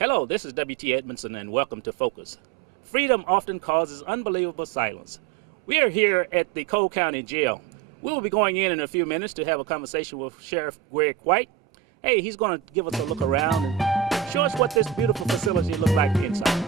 Hello, this is W.T. Edmonson and welcome to Focus. Freedom often causes unbelievable silence. We are here at the Cole County Jail. We will be going in a few minutes to have a conversation with Sheriff Greg White. Hey, he's going to give us a look around and show us what this beautiful facility looks like inside.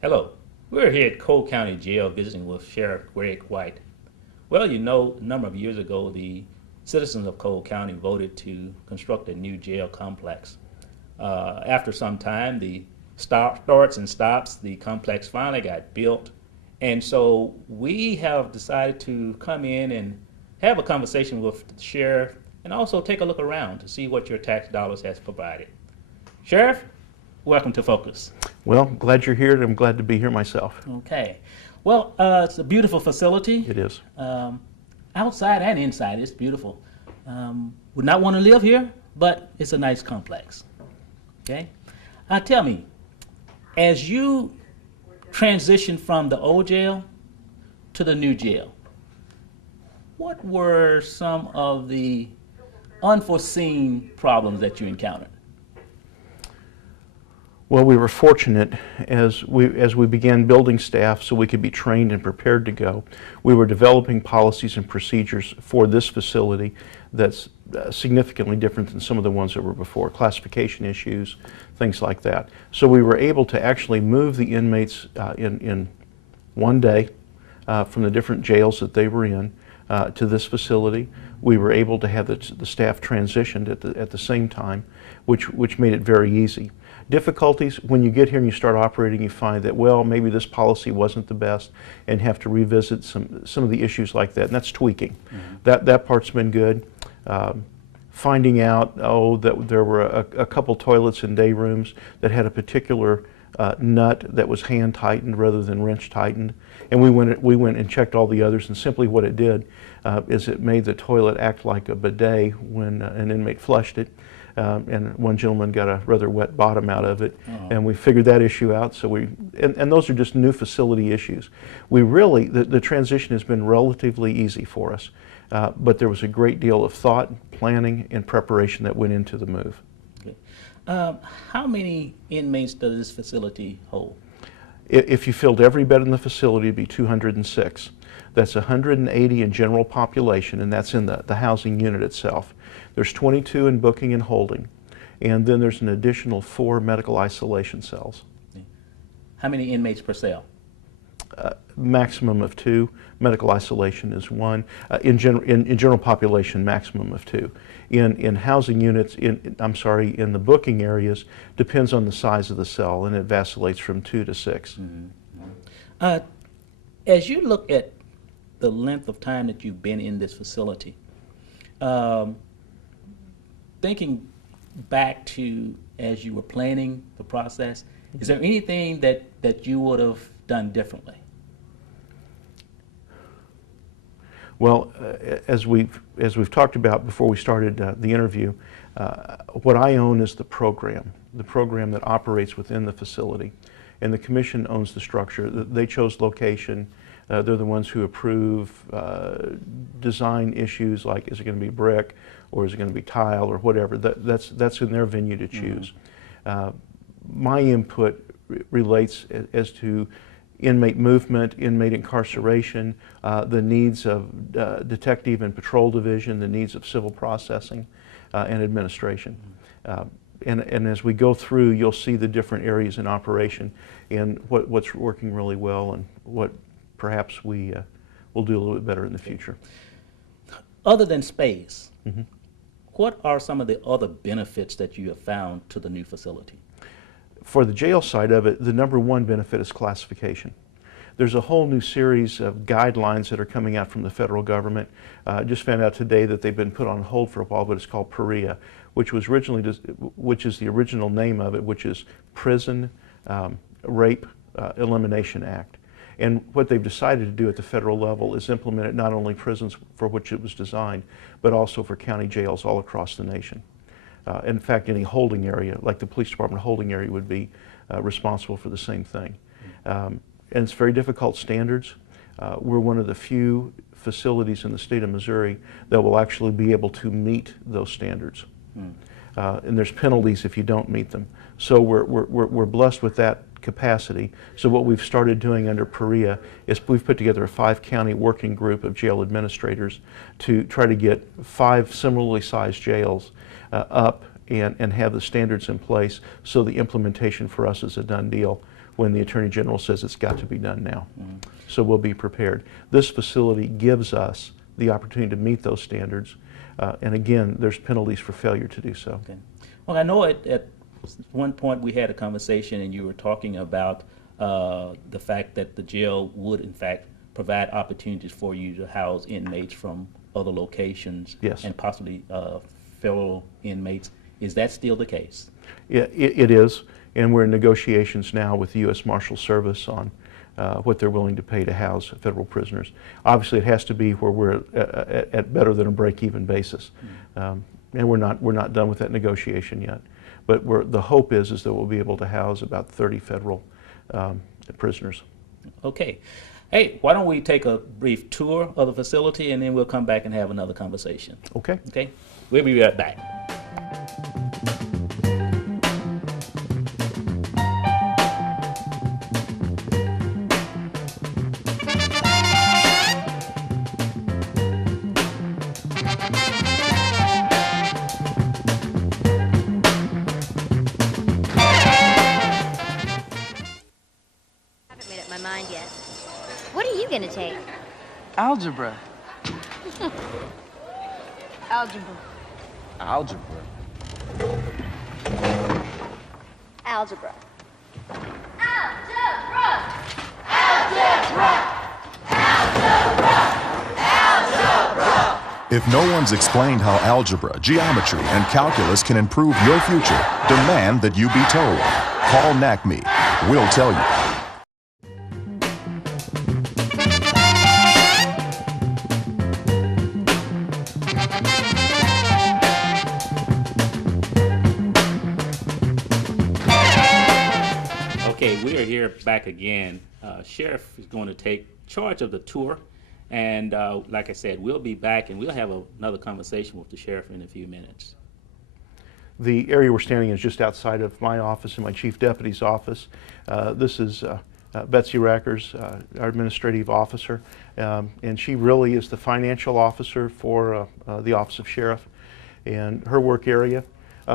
Hello, we're here at Cole County Jail visiting with Sheriff Greg White. Well, you know, a number of years ago, the citizens of Cole County voted to construct a new jail complex. After some time, the starts and stops, the complex finally got built. And so we have decided to come in and have a conversation with the sheriff and also take a look around to see what your tax dollars has provided. Sheriff, welcome to Focus. Well, glad you're here, and I'm glad to be here myself. Okay. Well, it's a beautiful facility. It is. Outside and inside, it's beautiful. Would not want to live here, but it's a nice complex. Okay. Tell me, as you transition from the old jail to the new jail, what were some of the unforeseen problems that you encountered? Well, we were fortunate as we began building staff so we could be trained and prepared to go. We were developing policies and procedures for this facility that's significantly different than some of the ones that were before, classification issues, things like that. So we were able to actually move the inmates in one day from the different jails that they were in to this facility. We were able to have the staff transitioned at the same time, which made it very easy. Difficulties, when you get here and you start operating, you find that, well, maybe this policy wasn't the best and have to revisit some of the issues like that, and that's tweaking. Mm-hmm. That part's been good. Finding out, that there were a couple toilets in day rooms that had a particular nut that was hand tightened rather than wrench tightened, and we went and checked all the others, and simply what it did is it made the toilet act like a bidet when an inmate flushed it. And one gentleman got a rather wet bottom out of it, and we figured that issue out. So and those are just new facility issues. We really, the transition has been relatively easy for us, but there was a great deal of thought, planning, and preparation that went into the move. Okay. How many inmates does this facility hold? If you filled every bed in the facility, it'd be 206. That's 180 in general population, and that's in the housing unit itself. There's 22 in booking and holding, and then there's an additional 4 medical isolation cells. How many inmates per cell? Maximum of 2. Medical isolation is 1. In general population, maximum of 2. In housing units, in the booking areas, depends on the size of the cell, and it vacillates from 2 to 6. Mm-hmm. As you look at the length of time that you've been in this facility, thinking back to as you were planning the process, is there anything that you would have done differently? Well, as we've talked about before we started the interview, what I own is the program that operates within the facility, and the commission owns the structure. They chose location. They're the ones who approve design issues like, is it going to be brick or is it going to be tile or whatever. That's in their venue to choose. Mm-hmm. My input relates as to inmate movement, inmate incarceration, the needs of detective and patrol division, the needs of civil processing and administration. And as we go through, you'll see the different areas in operation and what's working really well and what perhaps we will do a little bit better in the future. Other than space, mm-hmm. What are some of the other benefits that you have found to the new facility? For the jail side of it, the number one benefit is classification. There's a whole new series of guidelines that are coming out from the federal government. Just found out today that they've been put on hold for a while, but it's called PREA, which was originally which is the original name of it, which is Prison Rape Elimination Act. And what they've decided to do at the federal level is implement it not only prisons for which it was designed, but also for county jails all across the nation. In fact, any holding area, like the police department holding area, would be responsible for the same thing. And it's very difficult standards. We're one of the few facilities in the state of Missouri that will actually be able to meet those standards. And there's penalties if you don't meet them. So we're blessed with that capacity. So what we've started doing under PREA is we've put together a 5-county working group of jail administrators to try to get 5 similarly sized jails up and have the standards in place, so the implementation for us is a done deal when the Attorney General says it's got to be done now. So we'll be prepared. This facility gives us the opportunity to meet those standards, and again, there's penalties for failure to do so. Okay. Well, I know at one point we had a conversation and you were talking about the fact that the jail would in fact provide opportunities for you to house inmates from other locations. Yes. And possibly fellow inmates. Is that still the case? Yeah, it is, and we're in negotiations now with the U.S. Marshal Service on what they're willing to pay to house federal prisoners. Obviously, it has to be where we're at better than a break-even basis, and we're not done with that negotiation yet. But the hope is that we'll be able to house about 30 federal prisoners. Okay. Hey, why don't we take a brief tour of the facility and then we'll come back and have another conversation. Okay. Okay. We'll be right back. Haven't made up my mind yet. What are you gonna take? Algebra. Algebra. Algebra. Algebra. If no one's explained how algebra, geometry, and calculus can improve your future, demand that you be told. Call NACME. We'll tell you. Okay, we are here back again. Sheriff is going to take charge of the tour, and like I said, we'll be back and we'll have another conversation with the sheriff in a few minutes. The area we're standing in is just outside of my office and my chief deputy's office. This is Betsy Rackers, our administrative officer, and she really is the financial officer for the Office of Sheriff and her work area.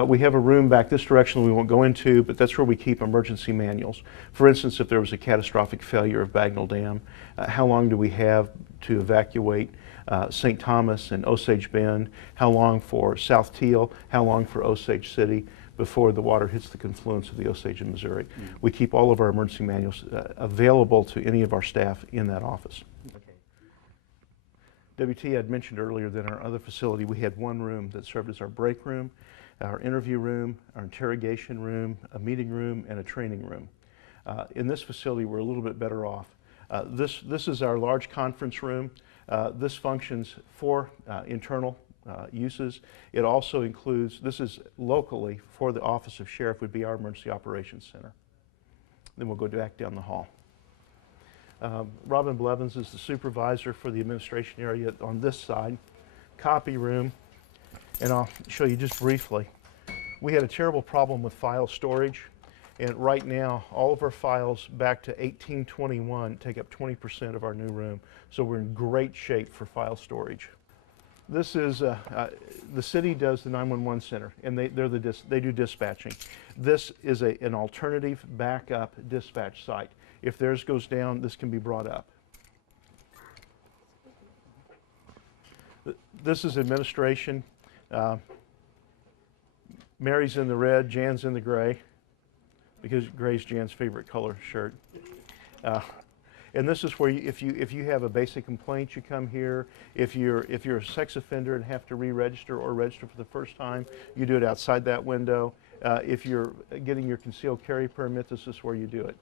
We have a room back this direction we won't go into, but that's where we keep emergency manuals. For instance, if there was a catastrophic failure of Bagnell Dam, how long do we have to evacuate St. Thomas and Osage Bend? How long for South Teal? How long for Osage City before the water hits the confluence of the Osage and Missouri? We keep all of our emergency manuals available to any of our staff in that office. WT had mentioned earlier that in our other facility we had one room that served as our break room, our interview room, our interrogation room, a meeting room, and a training room. In this facility we're a little bit better off. This is our large conference room. This functions for internal uses. It also includes, this is locally for the Office of Sheriff, would be our Emergency Operations Center. Then we'll go back down the hall. Robin Blevins is the supervisor for the administration area on this side. Copy room, and I'll show you just briefly. We had a terrible problem with file storage, and right now all of our files back to 1821 take up 20% of our new room, so we're in great shape for file storage. This is, the city does the 911 center, and they do dispatching. This is an alternative backup dispatch site. If theirs goes down, this can be brought up. This is administration. Mary's in the red, Jan's in the gray, because gray's Jan's favorite color shirt. And this is where if you have a basic complaint, you come here. If you're a sex offender and have to re-register or register for the first time, you do it outside that window. If you're getting your concealed carry permit, this is where you do it.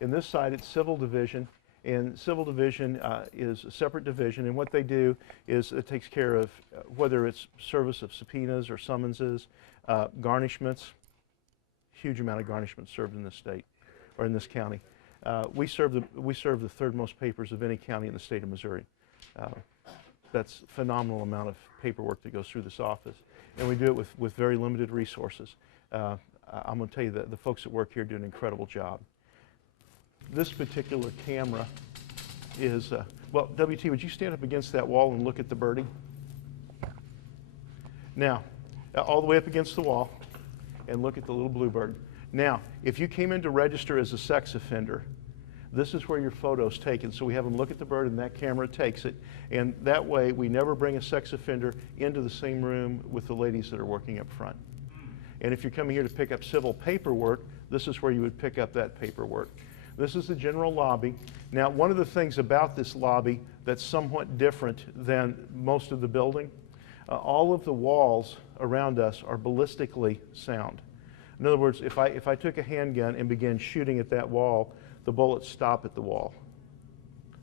In this side, it's Civil Division. And Civil Division is a separate division, and what they do is it takes care of whether it's service of subpoenas or summonses, garnishments. Huge amount of garnishments served in this state or in this county. We serve the third most papers of any county in the state of Missouri. That's a phenomenal amount of paperwork that goes through this office, and we do it with very limited resources. I'm going to tell you that the folks that work here do an incredible job. This particular camera is, well, WT, would you stand up against that wall and look at the birding? Now, all the way up against the wall, and look at the little bluebird. Now, if you came in to register as a sex offender, this is where your photo's taken. So we have them look at the bird and that camera takes it. And that way, we never bring a sex offender into the same room with the ladies that are working up front. And if you're coming here to pick up civil paperwork, this is where you would pick up that paperwork. This is the general lobby. Now, one of the things about this lobby that's somewhat different than most of the building, all of the walls around us are ballistically sound. In other words, if I took a handgun and began shooting at that wall, the bullets stop at the wall.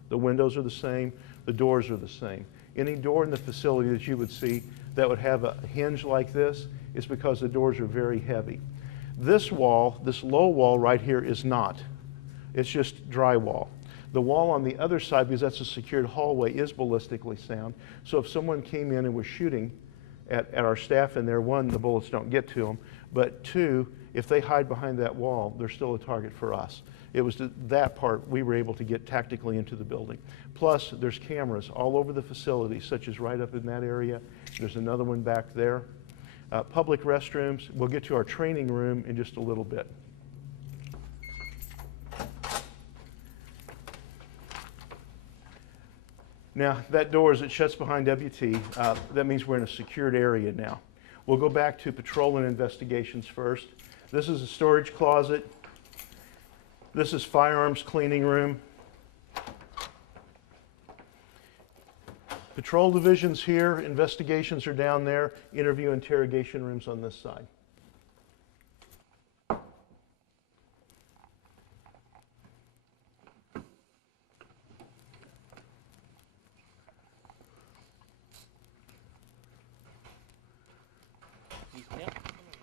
The windows are the same, the doors are the same. Any door in the facility that you would see that would have a hinge like this is because the doors are very heavy. This wall, this low wall right here, is not. It's just drywall. The wall on the other side, because that's a secured hallway, is ballistically sound. So if someone came in and was shooting at our staff in there, one, the bullets don't get to them, but two, if they hide behind that wall, they're still a target for us. It was that part we were able to get tactically into the building. Plus, there's cameras all over the facility, such as right up in that area. There's another one back there. Public restrooms. We'll get to our training room in just a little bit. Now, that door, as it shuts behind WT, that means we're in a secured area now. We'll go back to patrol and investigations first. This is a storage closet. This is firearms cleaning room. Patrol division's here, investigations are down there, interview interrogation rooms on this side.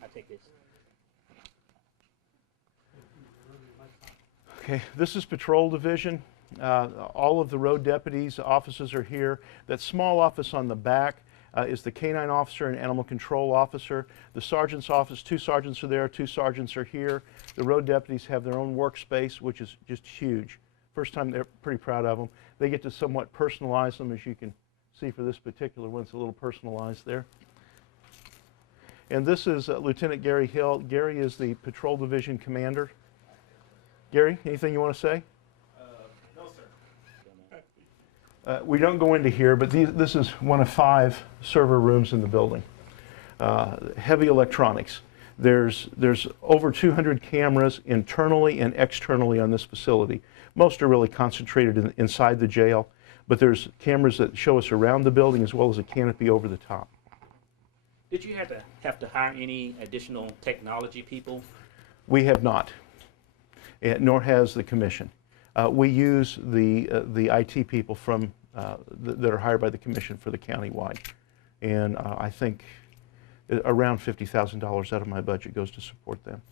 I'll take this. Okay, this is patrol division. All of the road deputies' offices are here. That small office on the back is the canine officer and animal control officer. The sergeant's office, 2 sergeants are there, 2 sergeants are here. The road deputies have their own workspace, which is just huge. First time, they're pretty proud of them. They get to somewhat personalize them, as you can see for this particular one. It's a little personalized there. And this is Lieutenant Gary Hill. Gary is the patrol division commander. Gary, anything you want to say? No, sir. We don't go into here, but this is one of 5 server rooms in the building. Heavy electronics. There's over 200 cameras internally and externally on this facility. Most are really concentrated inside the jail, but there's cameras that show us around the building as well as a canopy over the top. Did you have to hire any additional technology people? We have not, nor has the commission. We use the IT people from that are hired by the commission for the county-wide, and I think around $50,000 out of my budget goes to support them.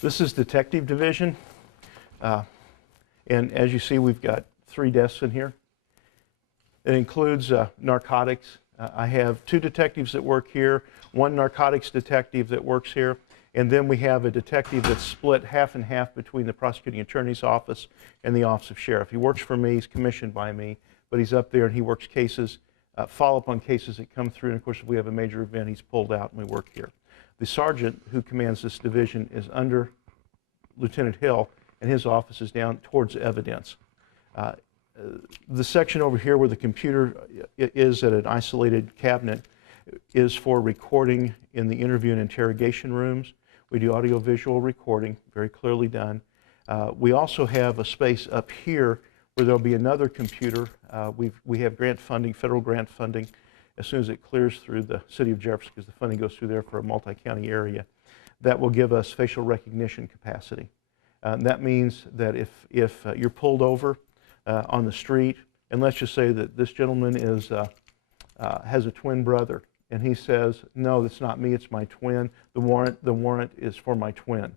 This is detective division, and as you see, we've got 3 desks in here. It includes narcotics. I have 2 detectives that work here, 1 narcotics detective that works here, and then we have a detective that's split half and half between the prosecuting attorney's office and the office of sheriff. He works for me, he's commissioned by me, but he's up there and he works cases, follow-up on cases that come through, and of course if we have a major event, he's pulled out and we work here. The sergeant who commands this division is under Lieutenant Hill, and his office is down towards evidence. The section over here where the computer is at an isolated cabinet is for recording in the interview and interrogation rooms. We do audio-visual recording, very clearly done. We also have a space up here where there'll be another computer. We have grant funding, federal grant funding, as soon as it clears through the city of Jefferson, because the funding goes through there for a multi-county area, that will give us facial recognition capacity. That means that if you're pulled over on the street, and let's just say that this gentleman has a twin brother, and he says, no, that's not me, it's my twin. The warrant is for my twin.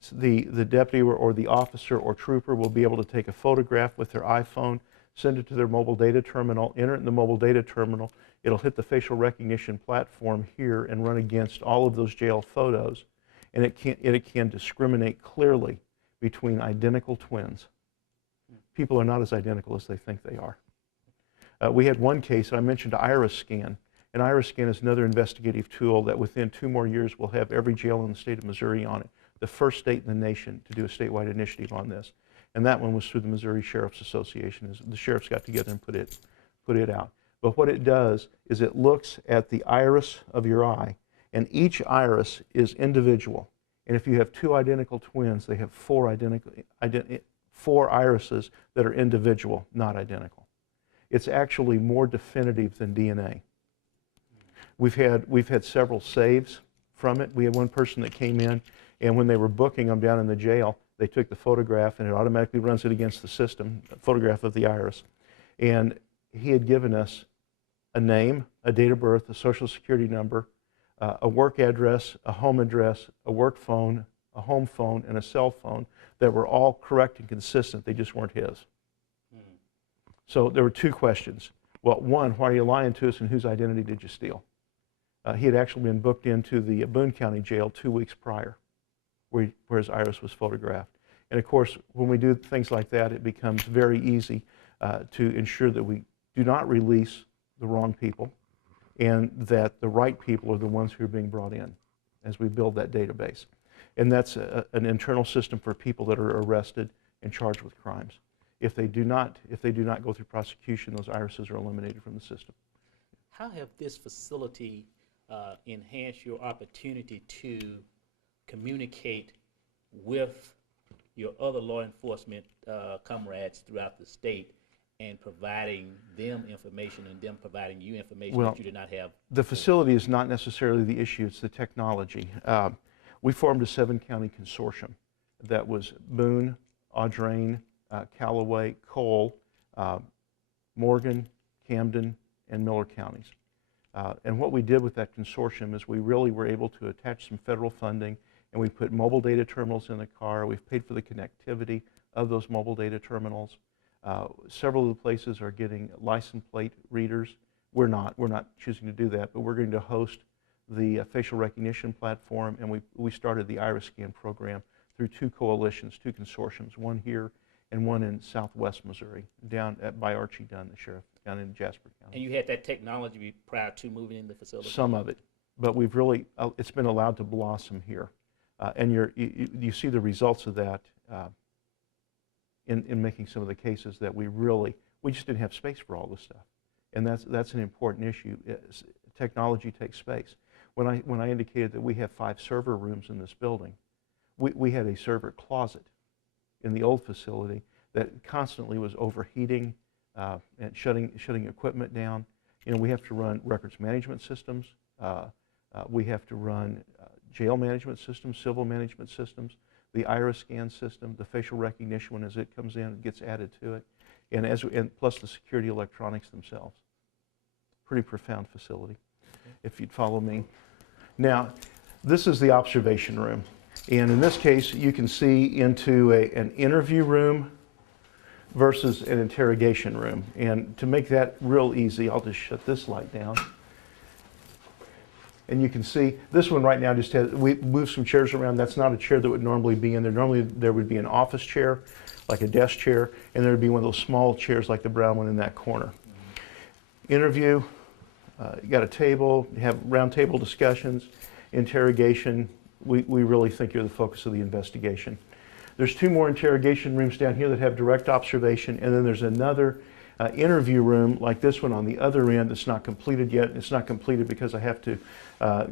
So the deputy or the officer or trooper will be able to take a photograph with their iPhone, send it to their mobile data terminal, enter it in the mobile data terminal. It'll hit the facial recognition platform here and run against all of those jail photos, and it can discriminate clearly between identical twins. People are not as identical as they think they are. We had one case, I mentioned iris scan. An iris scan is another investigative tool that within 2 more years will have every jail in the state of Missouri on it. The first state in the nation to do a statewide initiative on this. And that one was through the Missouri Sheriff's Association. The sheriffs got together and put it out. But what it does is it looks at the iris of your eye, and each iris is individual. And if you have 2 identical twins, they have 4 irises that are individual, not identical. It's actually more definitive than DNA. We've had several saves from it. We had one person that came in, and when they were booking them down in the jail, they took the photograph and it automatically runs it against the system, a photograph of the iris. And he had given us a name, a date of birth, a social security number, a work address, a home address, a work phone, a home phone, and a cell phone that were all correct and consistent. They just weren't his. So there were 2 questions. Well, one, why are you lying to us, and whose identity did you steal? He had actually been booked into the Boone County Jail 2 weeks prior, where his iris was photographed. And of course, when we do things like that, it becomes very easy to ensure that we do not release the wrong people, and that the right people are the ones who are being brought in as we build that database. And that's an internal system for people that are arrested and charged with crimes. If they do not go through prosecution, those irises are eliminated from the system. How have this facility enhanced your opportunity to communicate with your other law enforcement comrades throughout the state and providing them information and them providing you information that you did not have? The facility is not necessarily the issue, it's the technology. We formed a 7-county consortium that was Boone, Audrain, Callaway, Cole, Morgan, Camden, and Miller counties. And what we did with that consortium is we really were able to attach some federal funding, and we put mobile data terminals in the car. We've paid for the connectivity of those mobile data terminals. Several of the places are getting license plate readers. We're not choosing to do that, but we're going to host the facial recognition platform, and we started the iris scan program through 2 coalitions, 2 consortiums, one here and one in southwest Missouri, down by Archie Dunn, the sheriff, down in Jasper County. And you had that technology prior to moving in the facility? Some of it, but we've really, it's been allowed to blossom here. And you see the results of that in making some of the cases that we just didn't have space for all this stuff. And that's an important issue. Technology takes space. When I indicated that we have 5 server rooms in this building, we had a server closet in the old facility that constantly was overheating and shutting equipment down. You know, we have to run records management systems. We have to run jail management systems, civil management systems, the iris scan system, the facial recognition when as it comes in, it gets added to it, and plus the security electronics themselves. Pretty profound facility, if you'd follow me. Now, this is the observation room. And in this case, you can see into an interview room versus an interrogation room. And to make that real easy, I'll just shut this light down. And you can see this one right now just has, we moved some chairs around. That's not a chair that would normally be in there. Normally there would be an office chair, like a desk chair, and there would be one of those small chairs like the brown one in that corner. Interview, you got a table, you have round table discussions. Interrogation, we really think you're the focus of the investigation. There's 2 more interrogation rooms down here that have direct observation, and then there's another interview room like this one on the other end that's not completed yet. It's not completed because I have to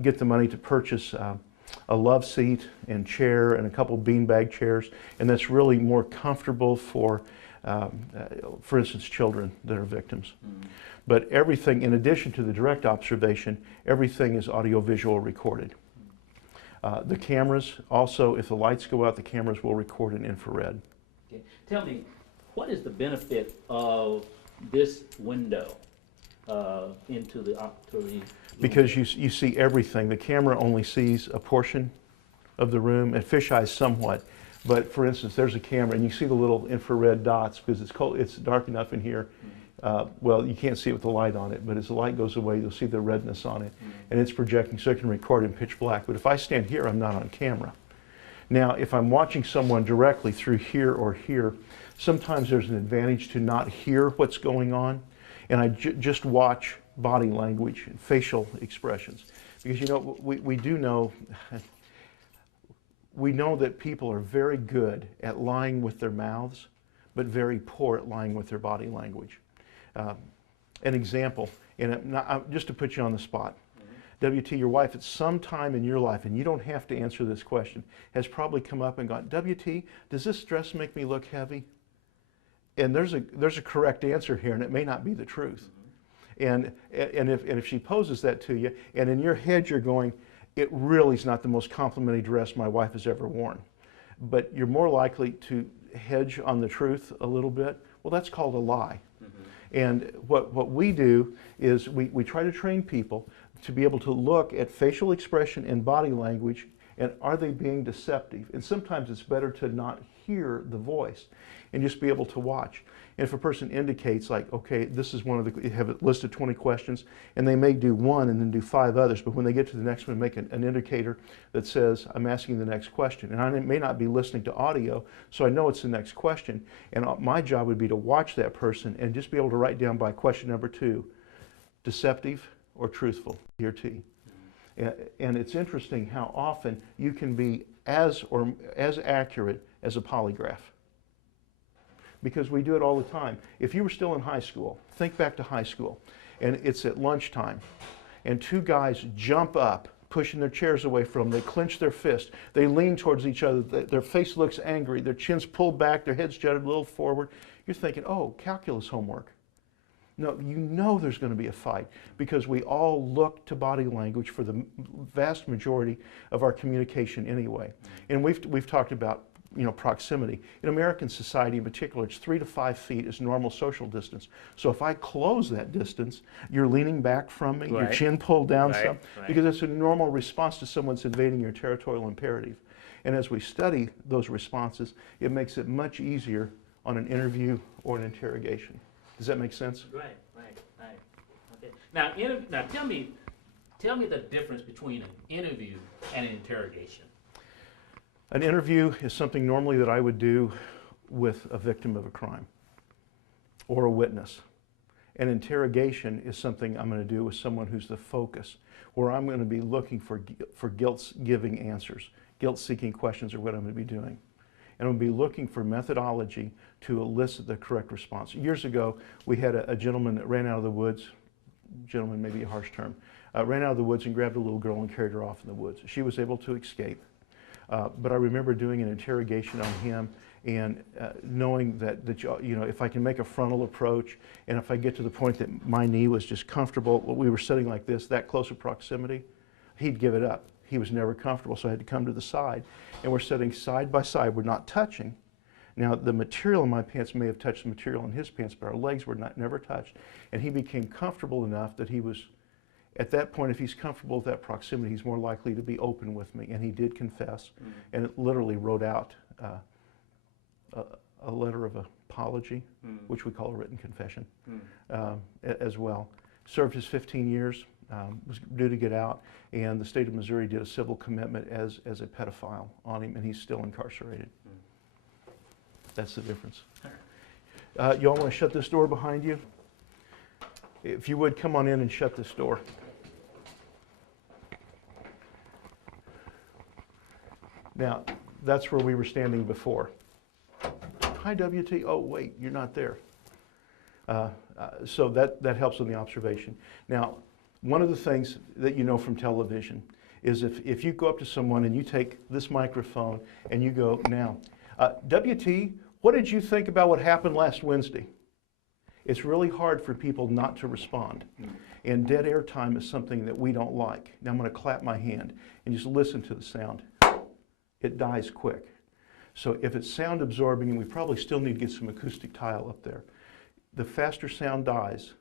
get the money to purchase a love seat and chair and a couple beanbag chairs, and that's really more comfortable for instance, children that are victims. But everything, in addition to the direct observation, everything is audio-visual recorded. The cameras also, if the lights go out, the cameras will record in infrared. Okay. Tell me, what is the benefit of this window into the Because you see everything. The camera only sees a portion of the room. It fisheyes somewhat. But for instance, there's a camera, and you see the little infrared dots because it's cold. It's dark enough in here. Well, you can't see it with the light on it, but as the light goes away, you'll see the redness on it, and it's projecting, so it can record in pitch black. But if I stand here, I'm not on camera. Now, if I'm watching someone directly through here or here, sometimes there's an advantage to not hear what's going on, and I just watch body language and facial expressions, because you know we do know. We know that people are very good at lying with their mouths, but very poor at lying with their body language. An example, and just to put you on the spot, WT, your wife at some time in your life, and you don't have to answer this question, has probably come up and gone, WT, does this dress make me look heavy? And there's a correct answer here, and it may not be the truth. And if she poses that to you, and in your head you're going, it really is not the most complimentary dress my wife has ever worn, but you're more likely to hedge on the truth a little bit, well, that's called a lie. And what we do is we try to train people to be able to look at facial expression and body language, and are they being deceptive? And sometimes it's better to not hear the voice and just be able to watch. And if a person indicates like, okay, this is one of the, you have it listed 20 questions, and they may do one and then do 5 others, but when they get to the next one, make an indicator that says, I'm asking the next question. And I may not be listening to audio, so I know it's the next question. And my job would be to watch that person and just be able to write down by question number 2, deceptive or truthful, here T. And it's interesting how often you can be as accurate as a polygraph, because we do it all the time. If you were still in high school, think back to high school, and it's at lunchtime, and 2 guys jump up, pushing their chairs away from them, they clench their fists, they lean towards each other, their face looks angry, their chins pulled back, their heads jutted a little forward. You're thinking, oh, calculus homework. No, you know there's going to be a fight, because we all look to body language for the vast majority of our communication anyway. And we've talked about, you know, proximity. In American society in particular, it's 3 to 5 feet is normal social distance. So if I close that distance, you're leaning back from me, your chin pulled down some, because it's a normal response to someone's invading your territorial imperative. And as we study those responses, it makes it much easier on an interview or an interrogation. Does that make sense? Right. Okay. Now tell me the difference between an interview and an interrogation. An interview is something normally that I would do with a victim of a crime or a witness. An interrogation is something I'm going to do with someone who's the focus, where I'm going to be looking for guilt-giving answers, guilt-seeking questions are what I'm going to be doing. And I'm going to be looking for methodology to elicit the correct response. Years ago, we had a gentleman that ran out of the woods, gentleman may be a harsh term, ran out of the woods and grabbed a little girl and carried her off in the woods. She was able to escape. But I remember doing an interrogation on him, and knowing that you know, if I can make a frontal approach, and if I get to the point that my knee was just comfortable, we were sitting like this, that close of proximity, he'd give it up. He was never comfortable, so I had to come to the side. And we're sitting side by side, we're not touching. Now, the material in my pants may have touched the material in his pants, but our legs were never touched. And he became comfortable enough that he was, at that point, if he's comfortable with that proximity, he's more likely to be open with me. And he did confess, and it literally wrote out a letter of apology, which we call a written confession, as well. Served his 15 years, was due to get out, and the state of Missouri did a civil commitment as a pedophile on him, and he's still incarcerated. That's the difference. You all want to shut this door behind you? If you would, come on in and shut this door. Now, That's where we were standing before. Hi, WT. Oh, wait, you're not there. So that helps in the observation. Now, one of the things that you know from television is if you go up to someone and you take this microphone and you go, now, WT, what did you think about what happened last Wednesday? It's really hard for people not to respond. And dead air time is something that we don't like. Now I'm going to clap my hand and just listen to the sound. It dies quick. So if it's sound absorbing, and we probably still need to get some acoustic tile up there, the faster sound dies,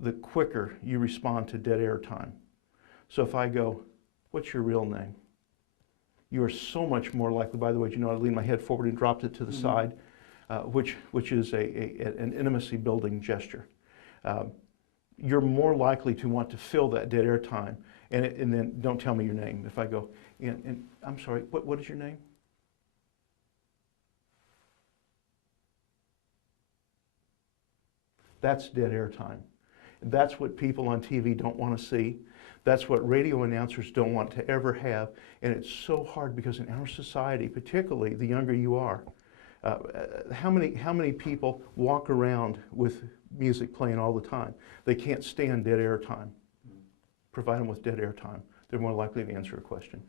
the quicker you respond to dead air time. So if I go, what's your real name? You are so much more likely, by the way, you know, I leaned my head forward and dropped it to the side, which is an intimacy building gesture. You're more likely to want to fill that dead air time, and then don't tell me your name. If I go, and I'm sorry, what is your name? That's dead air time. That's what people on TV don't want to see. That's what radio announcers don't want to ever have. And it's so hard because in our society, particularly the younger you are, how many people walk around with music playing all the time? They can't stand dead air time. Provide them with dead air time. They're more likely to answer a question.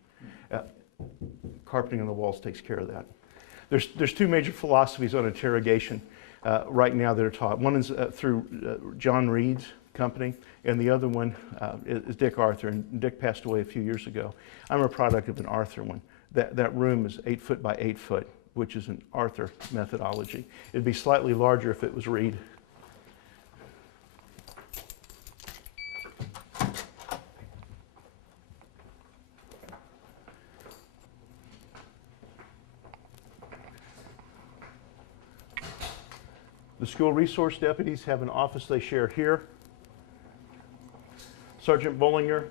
Carpeting on the walls takes care of that. There's two major philosophies on interrogation right now that are taught. One is through John Reed's company, and the other one is Dick Arthur, and Dick passed away a few years ago. I'm a product of an Arthur one. That room is 8 foot by 8 foot, which is an Arthur methodology. It'd be slightly larger if it was Reed. The school resource deputies have an office they share here. Sergeant Bollinger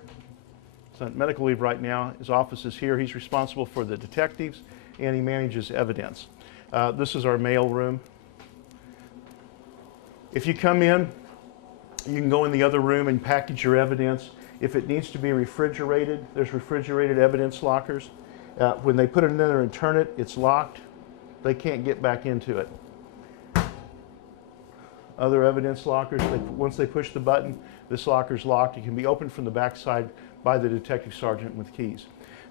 is on medical leave right now. His office is here. He's responsible for the detectives, and he manages evidence. This is our mail room. If you come in, you can go in the other room and package your evidence. If it needs to be refrigerated, there's refrigerated evidence lockers. When they put it in there and turn it, it's locked. They can't get back into it. Other evidence lockers, once they push the button, this locker's locked. It can be opened from the backside by the detective sergeant with keys.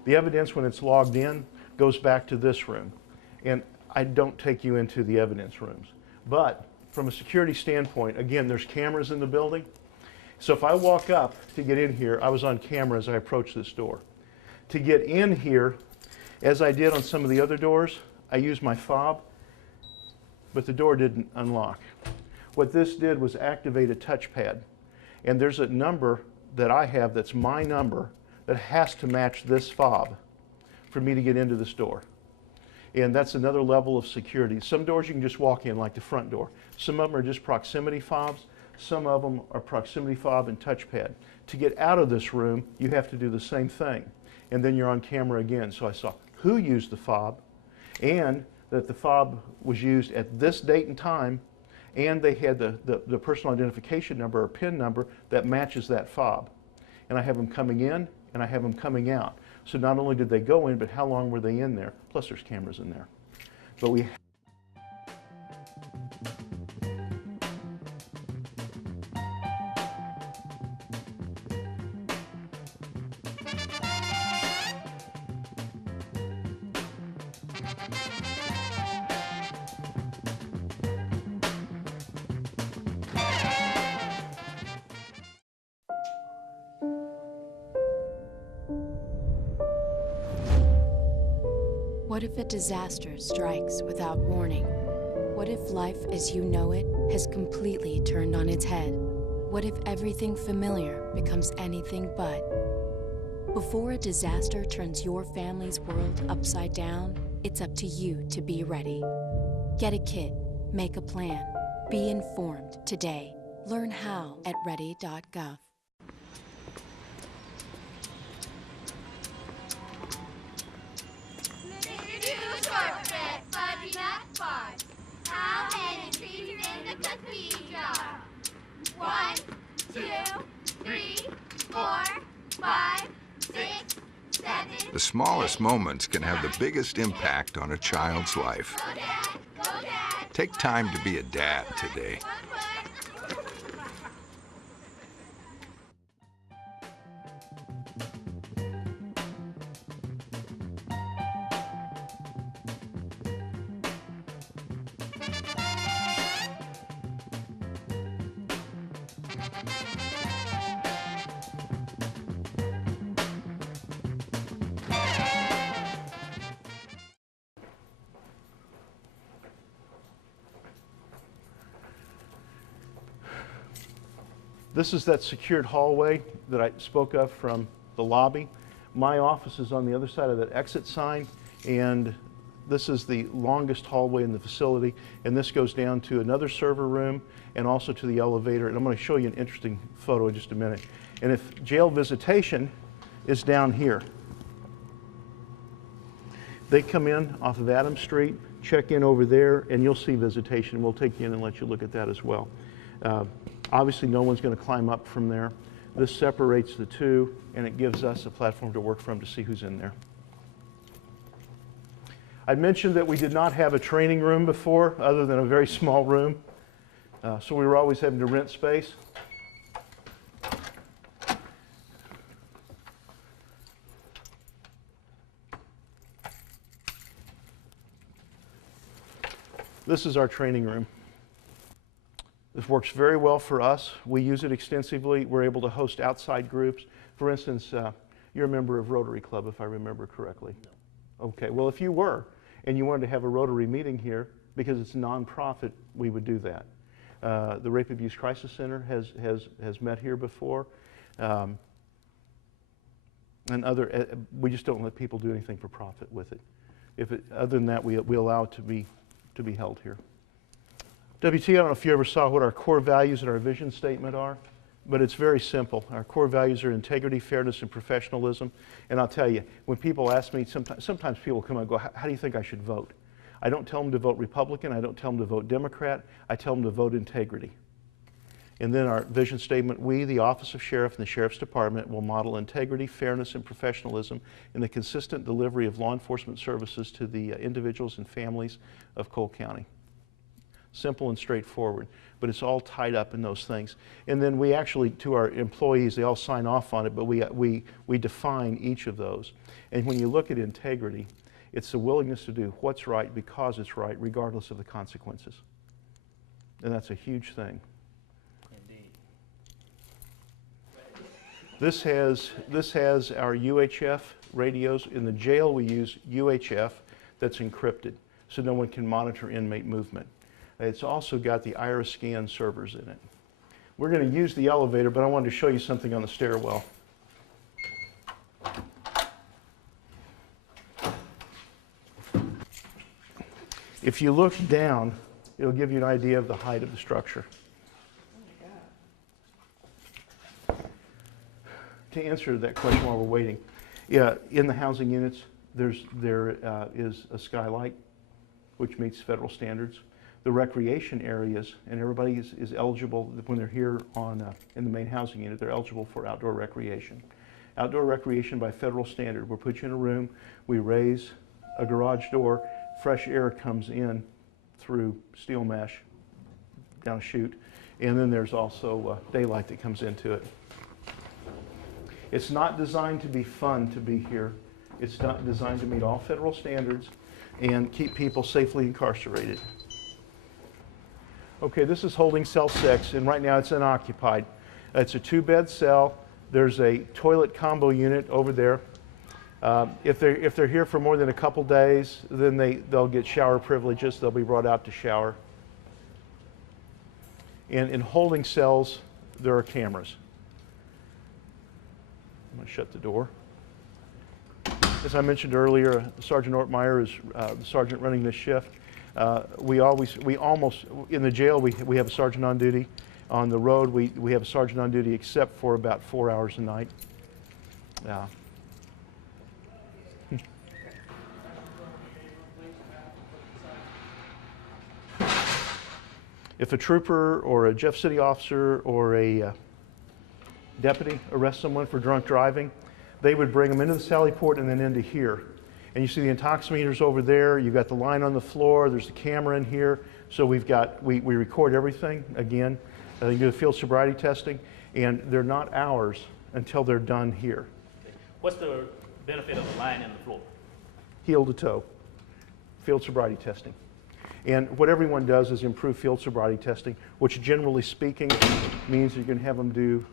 The evidence, when it's logged in, goes back to this room. And I don't take you into the evidence rooms. But from a security standpoint, again, there's cameras in the building. So if I walk up to get in here, I was on camera as I approached this door. To get in here, as I did on some of the other doors, I used my fob, but the door didn't unlock. What this did was activate a touchpad. And there's a number that I have that's my number that has to match this fob for me to get into this door. And that's another level of security. Some doors you can just walk in, like the front door. Some of them are just proximity fobs. Some of them are proximity fob and touchpad. To get out of this room, you have to do the same thing. And then you're on camera again. So I saw who used the fob, and that the fob was used at this date and time, and they had the personal identification number or PIN number that matches that fob. And I have them coming in and I have them coming out. So not only did they go in, but how long were they in there? Plus there's cameras in there. But we What if a disaster strikes without warning? What if life as you know it has completely turned on its head? What if everything familiar becomes anything but? Before a disaster turns your family's world upside down, it's up to you to be ready. Get a kit, make a plan, be informed today. Learn how at ready.gov. How many trees in the cookie jar? 1, 2, 3, 4, 5, 6, 7, The smallest moments can have the biggest impact on a child's life. Take time to be a dad today. This is that secured hallway that I spoke of from the lobby. My office is on the other side of that exit sign, and this is the longest hallway in the facility, and this goes down to another server room and also to the elevator. And I'm going to show you an interesting photo in just a minute. And if jail visitation is down here, they come in off of Adams Street, check in over there, and you'll see visitation. We'll take you in and let you look at that as well. Obviously, no one's going to climb up from there. This separates the two, and it gives us a platform to work from to see who's in there. I mentioned that we did not have a training room before, other than a very small room. So we were always having to rent space. This is our training room. This works very well for us. We use it extensively. We're able to host outside groups. For instance, you're a member of Rotary Club, if I remember correctly. No. Okay, well, if you were, and you wanted to have a Rotary meeting here, because it's nonprofit, we would do that. The Rape Abuse Crisis Center has met here before. And we just don't let people do anything for profit with it. Other than that, we allow it to be held here. WT, I don't know if you ever saw what our core values and our vision statement are, but it's very simple. Our core values are integrity, fairness, and professionalism. And I'll tell you, when people ask me, sometimes people come and go, how do you think I should vote? I don't tell them to vote Republican. I don't tell them to vote Democrat. I tell them to vote integrity. And then our vision statement, we, the Office of Sheriff and the Sheriff's Department, will model integrity, fairness, and professionalism in the consistent delivery of law enforcement services to the individuals and families of Cole County. Simple and straightforward, but it's all tied up in those things. And then we actually, to our employees, they all sign off on it, but we define each of those. And when you look at integrity, it's the willingness to do what's right because it's right, regardless of the consequences. And that's a huge thing. Indeed. This has our UHF radios. In the jail, we use UHF that's encrypted, so no one can monitor inmate movement. It's also got the iris scan servers in it. We're going to use the elevator, but I wanted to show you something on the stairwell. If you look down, it'll give you an idea of the height of the structure. To answer that question while we're waiting, yeah, in the housing units, there is a skylight, which meets federal standards. The recreation areas, and everybody is eligible when they're here in the main housing unit, they're eligible for outdoor recreation. Outdoor recreation by federal standard. We'll put you in a room, we raise a garage door, fresh air comes in through steel mesh down a chute, and then there's also daylight that comes into it. It's not designed to be fun to be here. It's not designed to meet all federal standards and keep people safely incarcerated. Okay, this is holding cell 6, and right now it's unoccupied. It's a 2-bed cell. There's a toilet combo unit over there. If they're here for more than a couple days, then they'll get shower privileges. They'll be brought out to shower. And in holding cells, there are cameras. I'm going to shut the door. As I mentioned earlier, Sergeant Ortmeyer is the sergeant running this shift. We almost, in the jail, we have a sergeant on duty. On the road, we have a sergeant on duty except for about 4 hours a night. If a trooper or a Jeff City officer or a deputy arrests someone for drunk driving, They would bring them into the sally port and then into here. And you see the intoximeters over there. You've got the line on the floor. There's the camera in here. So we record everything again. They do the field sobriety testing, and they're not ours until they're done here. Okay. What's the benefit of the line in the floor? Heel to toe, field sobriety testing. And what everyone does is improve field sobriety testing, which generally speaking means you can have them do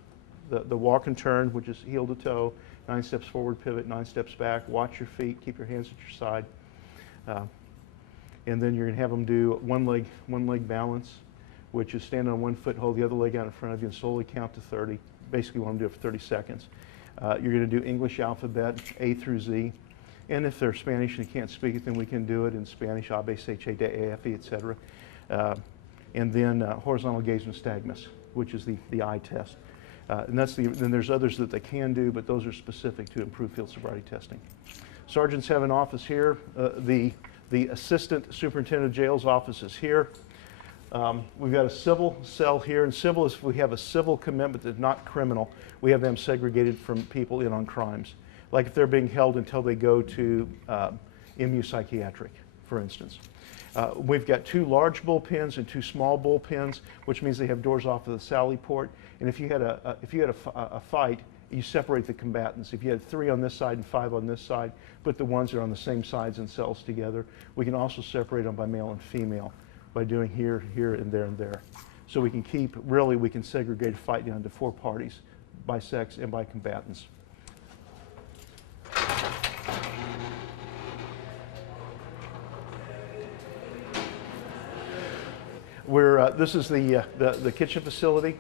the walk and turn, which is heel to toe, 9 steps forward, pivot, 9 steps back, watch your feet, keep your hands at your side. And then you're going to have them do one leg balance, which is stand on one foot, hold the other leg out in front of you, and slowly count to 30. Basically, you want them to do it for 30 seconds. You're going to do English alphabet, A through Z. And if they're Spanish and you can't speak it, then we can do it in Spanish, A, B, C, H, A, D, E, F, E, etc. And then horizontal gaze and nystagmus, which is the eye test. And then there's others that they can do, but those are specific to improve field sobriety testing. Sergeants have an office here. The assistant superintendent of jails office is here. We've got a civil cell here, and civil is if we have a civil commitment that's not criminal, we have them segregated from people in on crimes. Like if they're being held until they go to MU psychiatric, for instance. We've got 2 large bullpens and 2 small bullpens, which means they have doors off of the sally port. And if you had a fight, you separate the combatants. If you had 3 on this side and 5 on this side, put the ones that are on the same sides and cells together. We can also separate them by male and female by doing here, here, and there, and there. So we can we can segregate a fight down to 4 parties by sex and by combatants. This is the kitchen facility.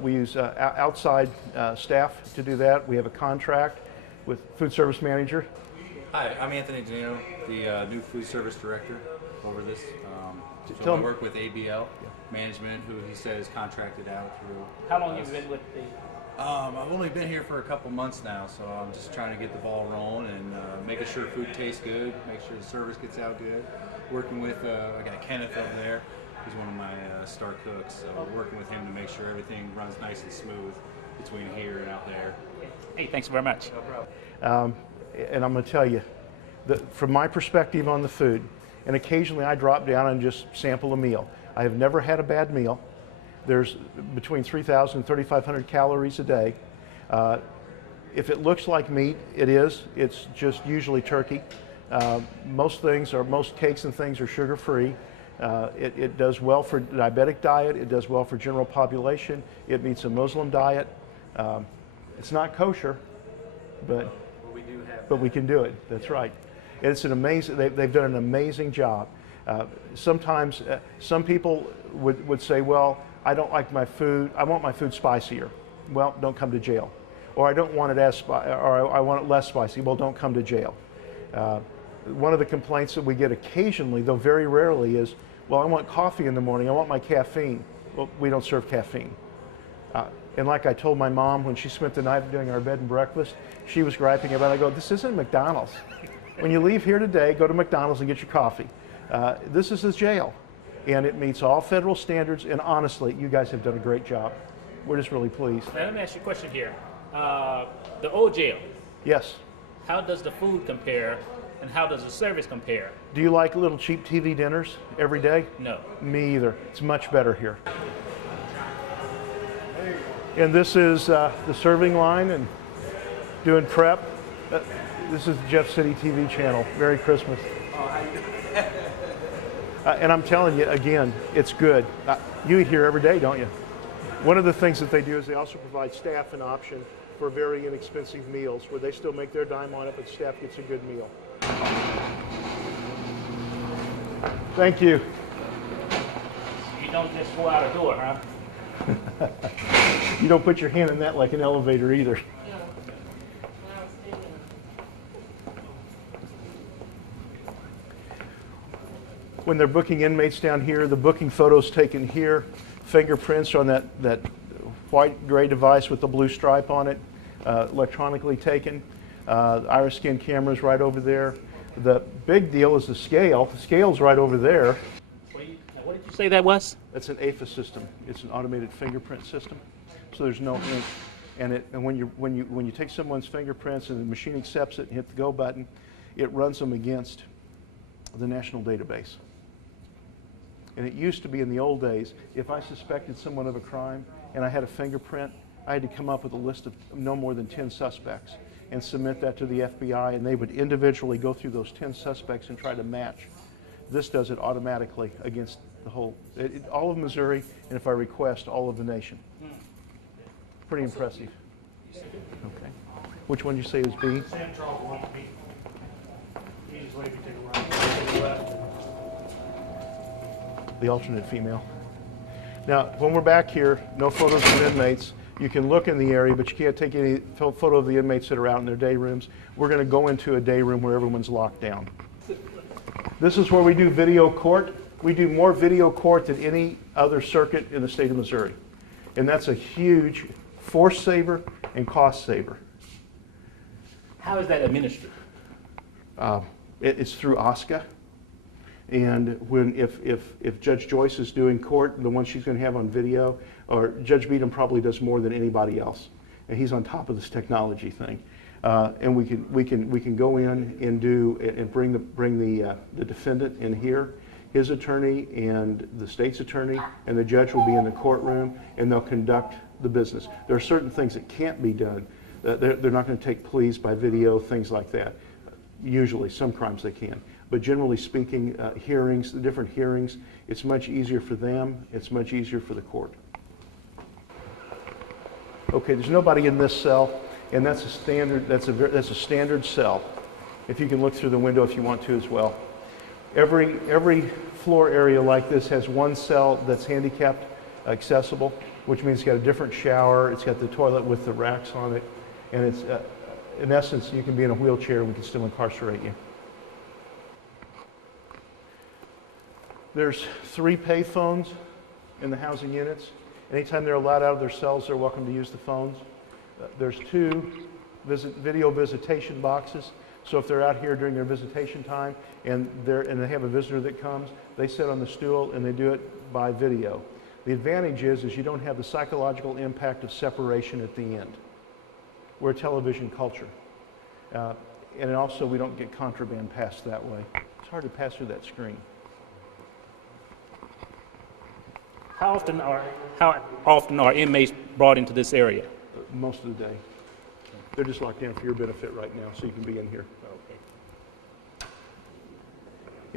We use outside staff to do that. We have a contract with food service manager. Hi, I'm Anthony Danino, the new food service director over this. So I work with ABL management, who he said is contracted out through. How long have you been with the? I've only been here for a couple months now, so I'm just trying to get the ball rolling and making sure food tastes good, make sure the service gets out good. Working with, I got Kenneth over there. He's one of my star cooks, so working with him to make sure everything runs nice and smooth between here and out there. Hey, thanks very much. No problem. And I'm going to tell you, from my perspective on the food, and occasionally I drop down and just sample a meal. I have never had a bad meal. There's between 3,000 and 3,500 calories a day. If it looks like meat, it is. It's just usually turkey. Most cakes and things are sugar-free. It does well for diabetic diet. It does well for general population. It meets a Muslim diet. It's not kosher, but we can do it. That's right. It's an amazing. They've done an amazing job. Sometimes some people would say, "Well, I don't like my food. I want my food spicier." Well, don't come to jail. Or I don't want it or I want it less spicy. Well, don't come to jail. One of the complaints that we get occasionally, though very rarely, is, well, I want coffee in the morning. I want my caffeine. Well, we don't serve caffeine. And like I told my mom when she spent the night doing our bed and breakfast, she was griping about it. I go, this isn't McDonald's. When you leave here today, go to McDonald's and get your coffee. This is a jail, and it meets all federal standards, and honestly, you guys have done a great job. We're just really pleased. Now, let me ask you a question here. The old jail, Yes. how does the food compare and how does the service compare? Do you like little cheap TV dinners every day? No. Me either. It's much better here. And this is the serving line and doing prep. This is the Jeff City TV channel. Merry Christmas. And I'm telling you, again, it's good. You eat here every day, don't you? One of the things that they do is they also provide staff an option for very inexpensive meals where they still make their dime on it, but staff gets a good meal. Thank you. You don't just go out a door, huh? You don't put your hand in that like an elevator either. When they're booking inmates down here, the booking photos taken here, fingerprints on that white gray device with the blue stripe on it, electronically taken. Iris scan cameras right over there. The big deal is the scale. The scale's right over there. What did you say that was? That's an AFA system. It's an automated fingerprint system. So there's no ink. And when you take someone's fingerprints and the machine accepts it and hit the go button, it runs them against the national database. And it used to be in the old days, if I suspected someone of a crime and I had a fingerprint, I had to come up with a list of no more than 10 suspects and submit that to the FBI, and they would individually go through those 10 suspects and try to match. This does it automatically against the whole, all of Missouri, and if I request, all of the nation. Pretty impressive. Okay. Which one did you say is B? Sam Charles 1B. Easiest way if you take a right, take a left. The alternate female. Now, when we're back here, no photos of inmates. You can look in the area, but you can't take any photo of the inmates that are out in their day rooms. We're going to go into a day room where everyone's locked down. This is where we do video court. We do more video court than any other circuit in the state of Missouri. And that's a huge force saver and cost saver. How is that administered? It's through OSCA. And if Judge Joyce is doing court, the one she's going to have on video, or Judge Beadham probably does more than anybody else, and he's on top of this technology thing. And we can go in and do and bring the defendant in here, his attorney and the state's attorney, and the judge will be in the courtroom, and they'll conduct the business. There are certain things that can't be done. They're not going to take pleas by video, things like that. Usually, some crimes they can. But generally speaking, hearings, the different hearings, it's much easier for them, it's much easier for the court. Okay, there's nobody in this cell, and that's a standard cell. If you can look through the window if you want to as well. Every floor area like this has one cell that's handicapped accessible, which means it's got a different shower, it's got the toilet with the racks on it, and it's, in essence, you can be in a wheelchair and we can still incarcerate you. There's 3 payphones in the housing units. Anytime they're allowed out of their cells, they're welcome to use the phones. There's 2 video visitation boxes. So if they're out here during their visitation time and they have a visitor that comes, they sit on the stool and they do it by video. The advantage is you don't have the psychological impact of separation at the end. We're a television culture. And also we don't get contraband passed that way. It's hard to pass through that screen. How often are inmates brought into this area? Most of the day. They're just locked down for your benefit right now, so you can be in here. Okay.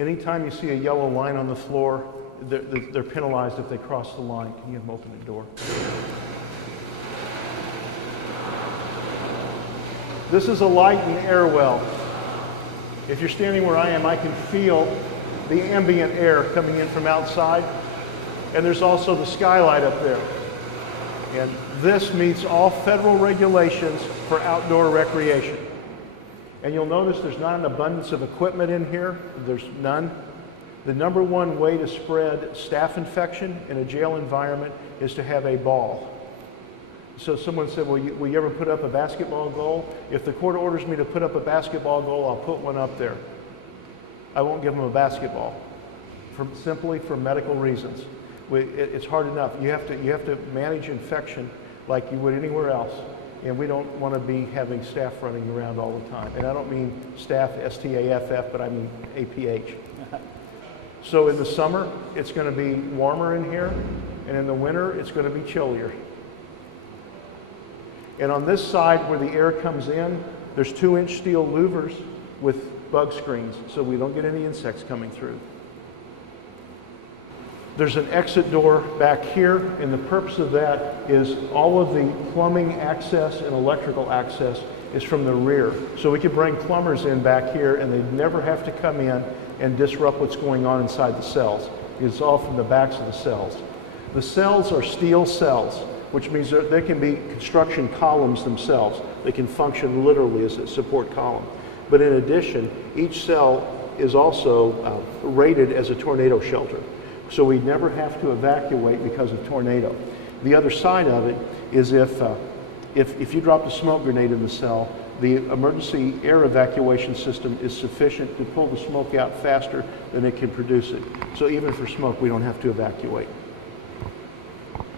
Anytime you see a yellow line on the floor, they're penalized if they cross the line. Can you have them open the door? This is a light and air well. If you're standing where I am, I can feel the ambient air coming in from outside. And there's also the skylight up there. And this meets all federal regulations for outdoor recreation. And you'll notice there's not an abundance of equipment in here. There's none. The number one way to spread staph infection in a jail environment is to have a ball. So someone said, well, will you ever put up a basketball goal? If the court orders me to put up a basketball goal, I'll put one up there. I won't give them a basketball, simply for medical reasons. It's hard enough. You have to manage infection like you would anywhere else, and we don't want to be having staph running around all the time. And I don't mean staph, S-T-A-F-F, but I mean A-P-H. So in the summer, it's going to be warmer in here, and in the winter, it's going to be chillier. And on this side where the air comes in, there's 2-inch steel louvers with bug screens, so we don't get any insects coming through. There's an exit door back here, and the purpose of that is all of the plumbing access and electrical access is from the rear. So we could bring plumbers in back here, and they'd never have to come in and disrupt what's going on inside the cells. It's all from the backs of the cells. The cells are steel cells, which means they can be construction columns themselves. They can function literally as a support column. But in addition, each cell is also rated as a tornado shelter. So we never have to evacuate because of tornado. The other side of it is if you dropped a smoke grenade in the cell, the emergency air evacuation system is sufficient to pull the smoke out faster than it can produce it. So even for smoke, we don't have to evacuate.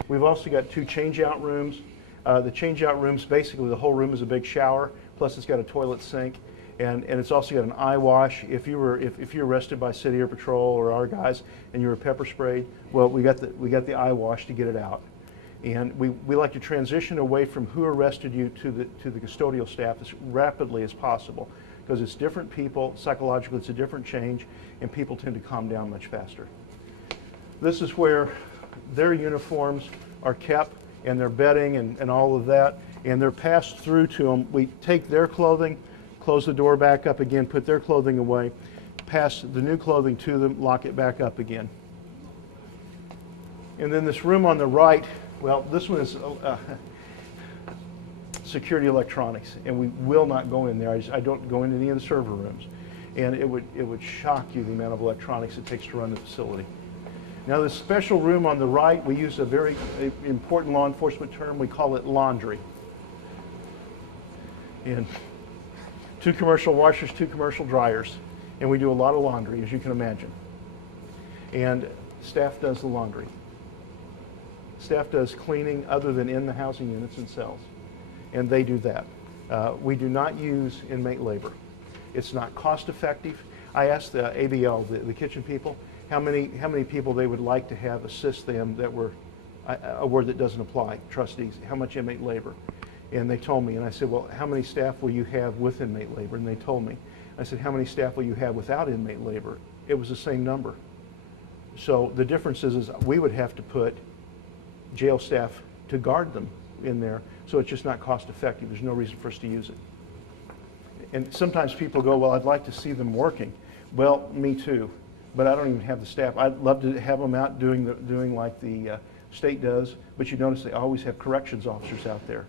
We've also got 2 change-out rooms. The change-out rooms, basically the whole room is a big shower, plus it's got a toilet sink, and it's also got an eye wash. If you're arrested by city or patrol or our guys and you were pepper sprayed, well, we got the eye wash to get it out. And we like to transition away from who arrested you to the custodial staff as rapidly as possible, because it's different people, psychologically it's a different change, and people tend to calm down much faster. This is where their uniforms are kept and their bedding and all of that, and they're passed through to them. We take their clothing, close the door back up again, put their clothing away, pass the new clothing to them, lock it back up again. And then this room on the right, well, this one is security electronics, and we will not go in there. I don't go into any of the server rooms. And it would shock you the amount of electronics it takes to run the facility. Now this special room on the right, we use a very important law enforcement term. We call it laundry. And 2 commercial washers, 2 commercial dryers. And we do a lot of laundry, as you can imagine. And staff does the laundry. Staff does cleaning other than in the housing units and cells. And they do that. We do not use inmate labor. It's not cost effective. I asked the ABL, the kitchen people, how many people they would like to have assist them that were, a word that doesn't apply, trustees, how much inmate labor. And they told me, and I said, well, how many staff will you have with inmate labor? And they told me. I said, how many staff will you have without inmate labor? It was the same number. So the difference is we would have to put jail staff to guard them in there, so it's just not cost effective. There's no reason for us to use it. And sometimes people go, well, I'd like to see them working. Well, me too, but I don't even have the staff. I'd love to have them out doing like the state does, but you notice they always have corrections officers out there.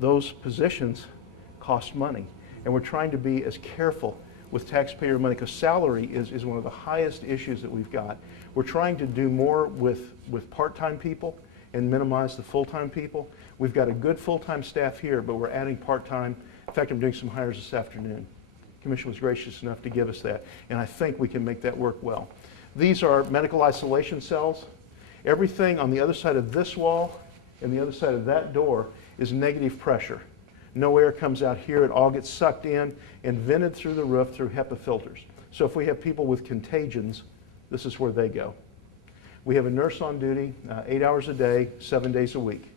Those positions cost money, and we're trying to be as careful with taxpayer money, because salary is one of the highest issues that we've got. We're trying to do more with part-time people and minimize the full-time people. We've got a good full-time staff here, but we're adding part-time. In fact, I'm doing some hires this afternoon. The Commission was gracious enough to give us that, and I think we can make that work well. These are medical isolation cells. Everything on the other side of this wall and the other side of that door is negative pressure. No air comes out here. It all gets sucked in and vented through the roof through HEPA filters. So if we have people with contagions, this is where they go. We have a nurse on duty 8 hours a day, 7 days a week.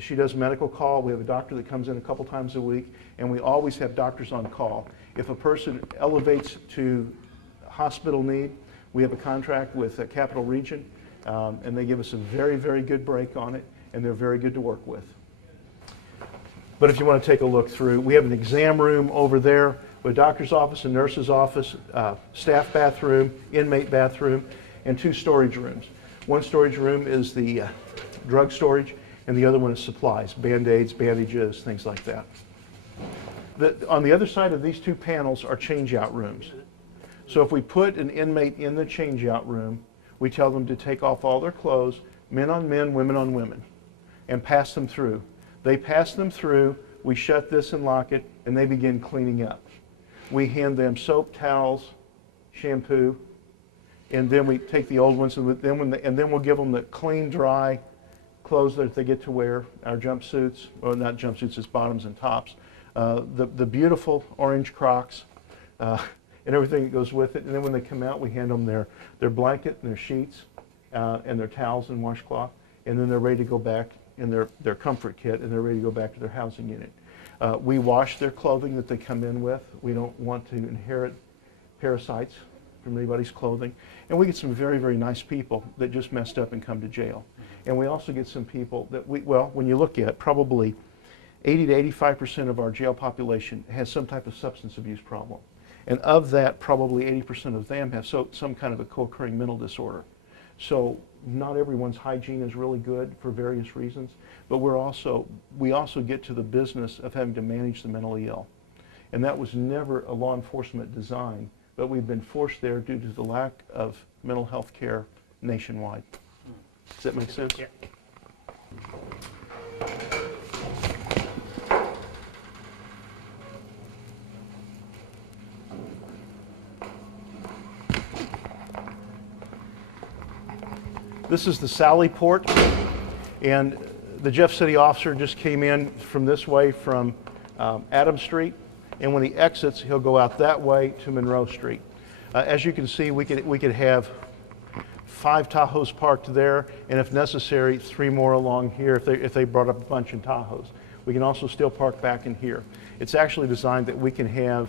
She does medical call. We have a doctor that comes in a couple times a week, and we always have doctors on call. If a person elevates to hospital need, we have a contract with Capital Region, and they give us a very, very good break on it, and they're very good to work with. But if you want to take a look through, we have an exam room over there with a doctor's office, a nurse's office, staff bathroom, inmate bathroom, and 2 storage rooms. One storage room is the drug storage, and the other one is supplies, Band-Aids, bandages, things like that. On the other side of these 2 panels are change-out rooms. So if we put an inmate in the change-out room, we tell them to take off all their clothes, men on men, women on women, and pass them through. They pass them through, we shut this and lock it, and they begin cleaning up. We hand them soap, towels, shampoo, and then we take the old ones, and then we'll give them the clean, dry clothes that they get to wear, our jumpsuits, or not jumpsuits, it's bottoms and tops, the beautiful orange Crocs, and everything that goes with it. And then when they come out, we hand them their blanket and their sheets and their towels and washcloth, and then they're ready to go back in their comfort kit, and they're ready to go back to their housing unit. We wash their clothing that they come in with. We don't want to inherit parasites from anybody's clothing. And we get some very, very nice people that just messed up and come to jail. And we also get some people that when you look at probably 80 to 85% of our jail population has some type of substance abuse problem. And of that, probably 80% of them have some kind of a co-occurring mental disorder. So not everyone's hygiene is really good for various reasons, but we also get to the business of having to manage the mentally ill. And that was never a law enforcement design, but we've been forced there due to the lack of mental health care nationwide. Does that make sense? Yeah. This is the Sally port, and The Jeff City officer just came in from this way from Adams Street, and when he exits, he'll go out that way to Monroe Street. As you can see, we could have 5 Tahoes parked there, and if necessary, 3 more along here if they brought up a bunch of Tahoes. We can also still park back in here. It's actually designed that we can have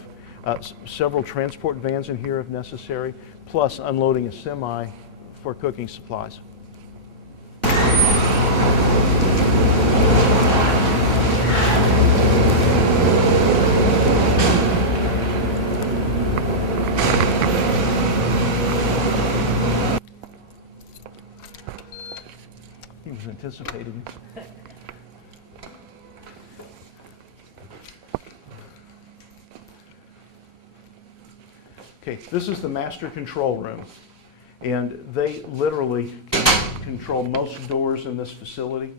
several transport vans in here if necessary, plus unloading a semi for cooking supplies. He was anticipating. Okay, this is the master control room, and they literally control most doors in this facility.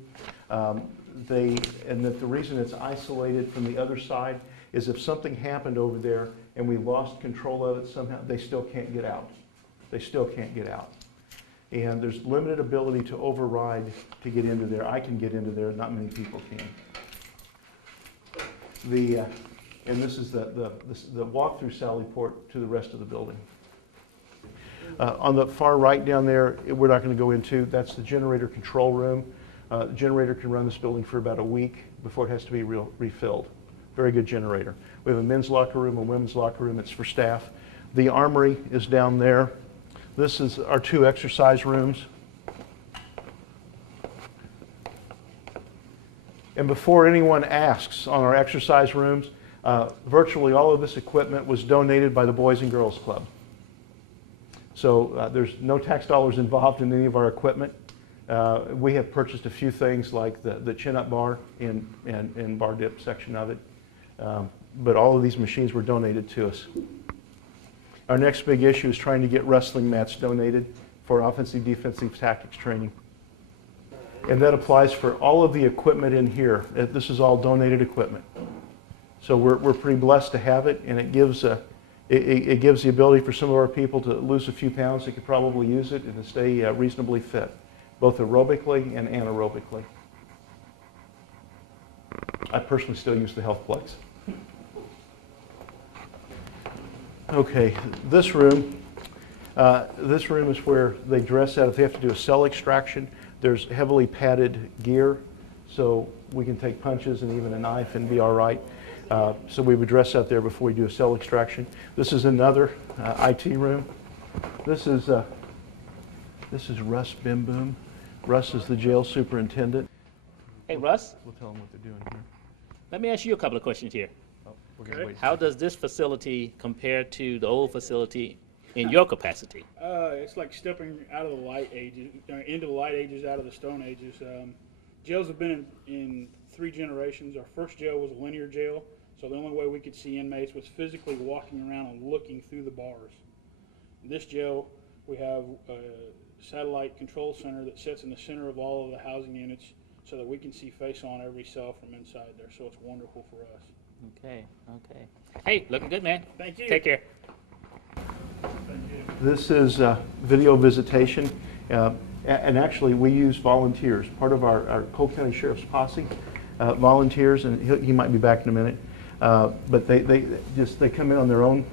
And that the reason it's isolated from the other side is if something happened over there and we lost control of it somehow, they still can't get out. They still can't get out. And there's limited ability to override to get into there. I can get into there, not many people can. And this is the walk-through sally port to the rest of the building. On the far right down there, we're not going to go into, that's the generator control room. The generator can run this building for about a week before it has to be refilled. Very good generator. We have a men's locker room, a women's locker room. It's for staff. The armory is down there. This is our 2 exercise rooms. And before anyone asks on our exercise rooms, virtually all of this equipment was donated by the Boys and Girls Club. So there's no tax dollars involved in any of our equipment. We have purchased a few things like the chin-up bar and bar dip section of it. But all of these machines were donated to us. Our next big issue is trying to get wrestling mats donated for offensive, defensive tactics training. And that applies for all of the equipment in here. This is all donated equipment. So we're pretty blessed to have it, and it gives the ability for some of our people to lose a few pounds that could probably use it and to stay reasonably fit, both aerobically and anaerobically. I personally still use the health plugs. Okay, this room is where they dress out if they have to do a cell extraction. There's heavily padded gear, so we can take punches and even a knife and be all right. So we would dress out there before we do a cell extraction. This is another IT room. This is Russ Bimboom. Russ is the jail superintendent. Hey, Russ, We'll tell them what they're doing here. let me ask you a couple of questions here. Oh, we're gonna wait. How does this facility compare to the old facility in your capacity? It's like stepping out of the light ages, into the light ages, out of the stone ages. Jails have been in 3 generations. Our first jail was a linear jail, so the only way we could see inmates was physically walking around and looking through the bars. In this jail, we have a satellite control center that sits in the center of all of the housing units so that we can see face on every cell from inside there, so it's wonderful for us. Okay. Hey, looking good, man. Thank you. Take care. This is video visitation, and actually we use volunteers. Part of our Cole County Sheriff's posse, volunteers, and he might be back in a minute. But they come in on their own,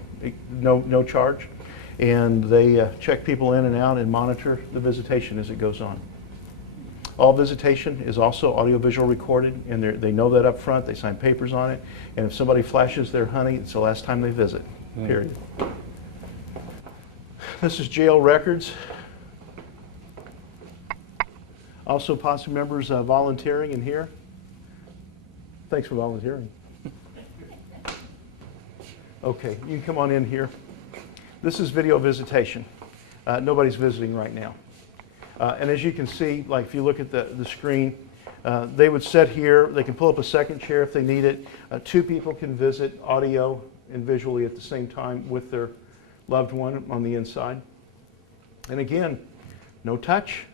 no charge, and they check people in and out and monitor the visitation as it goes on. All visitation is also audiovisual recorded, and they know that up front. They sign papers on it, and if somebody flashes their honey, it's the last time they visit, period. This is jail records. Also posse members volunteering in here. Thanks for volunteering. Okay, you can come on in here. This is video visitation. Nobody's visiting right now. And as you can see, like if you look at the screen, they would sit here. They can pull up a second chair if they need it. 2 people can visit audio and visually at the same time with their loved one on the inside. And again, no touch,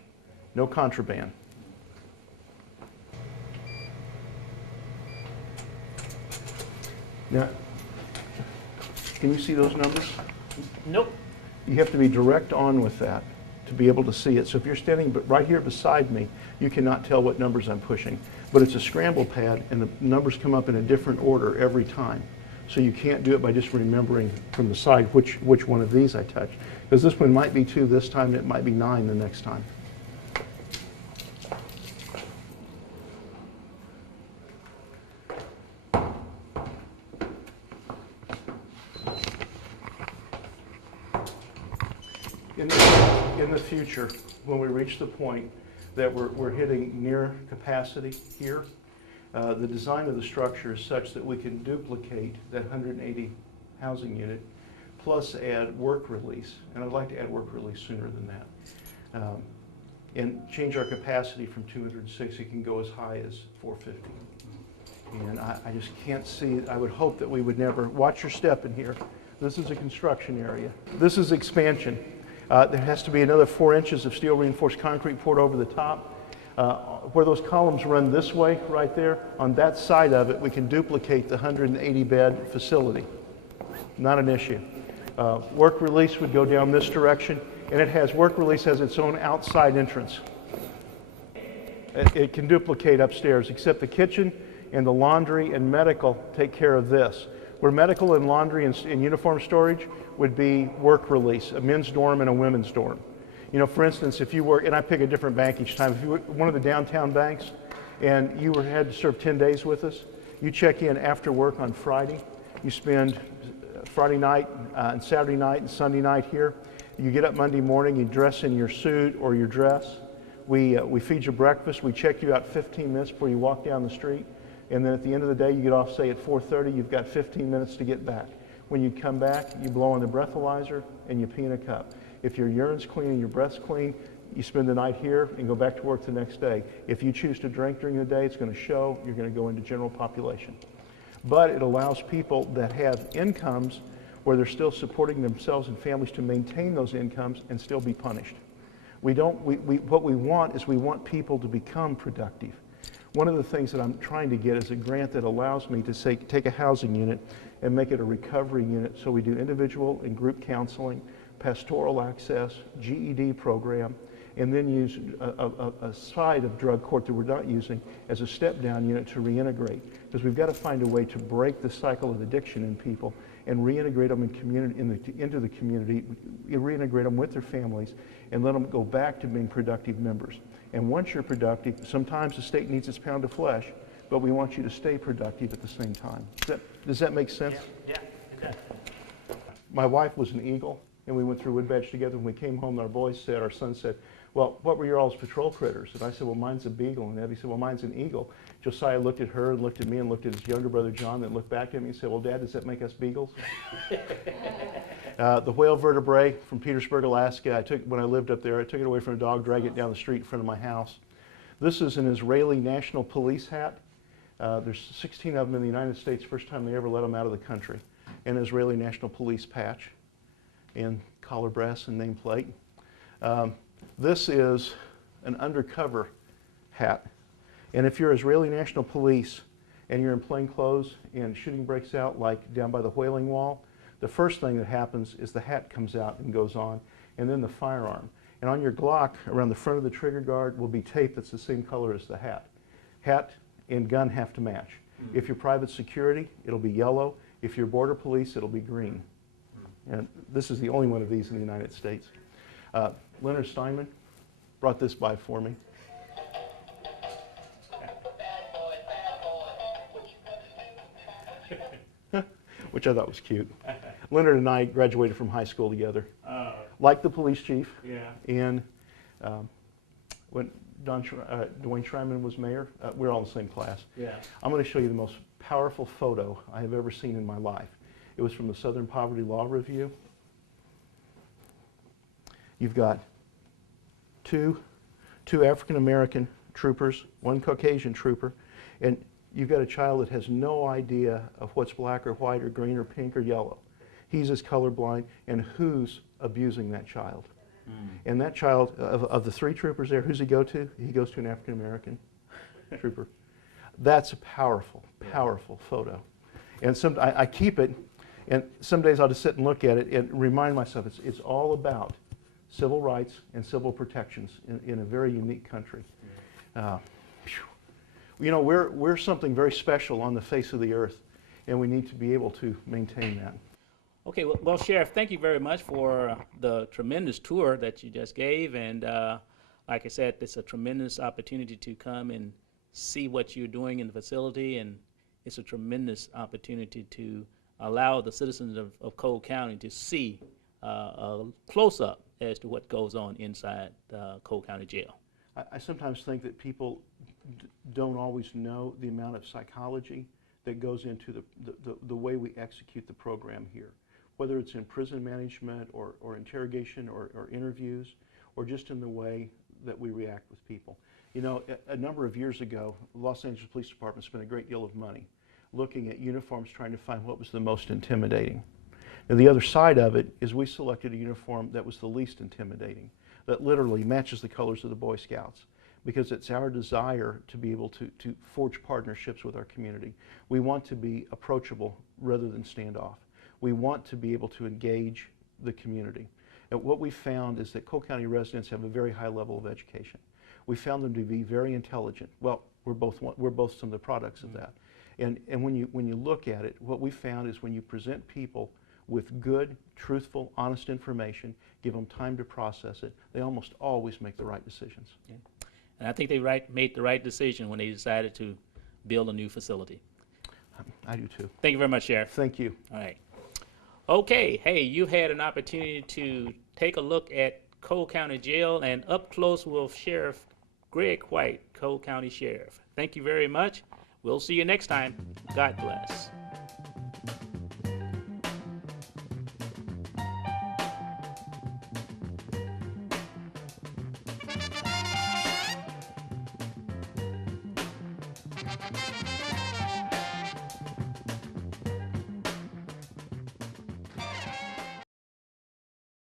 no contraband. Now, can you see those numbers? Nope. You have to be direct on with that to be able to see it. So if you're standing right here beside me, you cannot tell what numbers I'm pushing. But it's a scramble pad, and the numbers come up in a different order every time. So you can't do it by just remembering from the side which one of these I touched. Because this one might be 2 this time, and it might be 9 the next time. In the future, when we reach the point that we're hitting near capacity here, the design of the structure is such that we can duplicate that 180 housing unit plus add work release. And I'd like to add work release sooner than that. And change our capacity from 206. It can go as high as 450. And I just can't see, I would hope that we would never, watch your step in here. This is a construction area. This is expansion. There has to be another 4 inches of steel reinforced concrete poured over the top. Where those columns run this way, right there, on that side of it, we can duplicate the 180-bed facility. Not an issue. Work release would go down this direction, and work release has its own outside entrance. It can duplicate upstairs, except the kitchen and the laundry and medical take care of this. Where medical and laundry and uniform storage would be work release, a men's dorm and a women's dorm. You know, for instance, if you work, and I pick a different bank each time, if you were one of the downtown banks and you had to serve 10 days with us, you check in after work on Friday, you spend Friday night and Saturday night and Sunday night here, you get up Monday morning, you dress in your suit or your dress, we feed you breakfast, we check you out 15 minutes before you walk down the street, and then at the end of the day, you get off, say, at 4:30, you've got 15 minutes to get back. When you come back, you blow on the breathalyzer and you pee in a cup. If your urine's clean and your breath's clean, you spend the night here and go back to work the next day. If you choose to drink during the day, it's going to show. You're going to go into general population. But it allows people that have incomes where they're still supporting themselves and families to maintain those incomes and still be punished. What we want is we want people to become productive. One of the things that I'm trying to get is a grant that allows me to say, take a housing unit and make it a recovery unit. So we do individual and group counseling, pastoral access, GED program, and then use a side of drug court that we're not using as a step-down unit to reintegrate. Because we've got to find a way to break the cycle of addiction in people and reintegrate them into the community, reintegrate them with their families, and let them go back to being productive members. And once you're productive, sometimes the state needs its pound of flesh, but we want you to stay productive at the same time. Does that make sense? Yeah, it does. My wife was an Eagle, and we went through Woodbadge together. When we came home, our son said, well, what were your all's patrol critters? And I said, well, mine's a Beagle. And Eddie said, well, mine's an Eagle. Josiah looked at her and looked at me and looked at his younger brother, John, that looked back at me and said, well, Dad, does that make us Beagles? The whale vertebrae from Petersburg, Alaska, when I lived up there, I took it away from a dog, dragged it down the street in front of my house. This is an Israeli National Police hat. There's 16 of them in the United States, first time they ever let them out of the country. An Israeli National Police patch and collar brass and nameplate. This is an undercover hat. And if you're Israeli National Police and you're in plain clothes and shooting breaks out like down by the whaling wall, the first thing that happens is the hat comes out and goes on, and then the firearm. And on your Glock, around the front of the trigger guard, will be tape that's the same color as the hat. Hat and gun have to match. If you're private security, it'll be yellow. If you're border police, it'll be green. And this is the only one of these in the United States. Leonard Steinman brought this by for me. Which I thought was cute. Leonard and I graduated from high school together. Like the police chief. Yeah. And when Dwayne Schreiman was mayor, we were all in the same class. Yeah. I'm going to show you the most powerful photo I have ever seen in my life. It was from the Southern Poverty Law Review. You've got two African-American troopers, one Caucasian trooper, and you've got a child that has no idea of what's black or white or green or pink or yellow. He's as colorblind, and who's abusing that child? And that child, of the 3 troopers there, who's he go to? He goes to an African-American trooper. That's a powerful, powerful photo. And I keep it, and some days I'll just sit and look at it and remind myself it's all about civil rights and civil protections in a very unique country. You know, we're something very special on the face of the earth, and we need to be able to maintain that. Okay, well, Sheriff, thank you very much for the tremendous tour that you just gave. And like I said, it's a tremendous opportunity to come and see what you're doing in the facility. And it's a tremendous opportunity to allow the citizens of Cole County to see a close-up as to what goes on inside Cole County Jail. I sometimes think that people don't always know the amount of psychology that goes into the way we execute the program here, whether it's in prison management or interrogation or interviews, or just in the way that we react with people. You know, a number of years ago, Los Angeles Police Department spent a great deal of money looking at uniforms, trying to find what was the most intimidating. Now, the other side of it is we selected a uniform that was the least intimidating, that literally matches the colors of the Boy Scouts, because it's our desire to be able to forge partnerships with our community. We want to be approachable rather than stand off. We want to be able to engage the community. And what we found is that Cole County residents have a very high level of education. We found them to be very intelligent. Well, we're both some of the products of that. And when you look at it, what we found is when you present people with good, truthful, honest information, give them time to process it, they almost always make the right decisions. Yeah. And I think they made the right decision when they decided to build a new facility. I do too. Thank you very much, Sheriff. Thank you. All right. Okay, hey, you had an opportunity to take a look at Cole County Jail and up close with Sheriff Greg White, Cole County Sheriff. Thank you very much. We'll see you next time. God bless.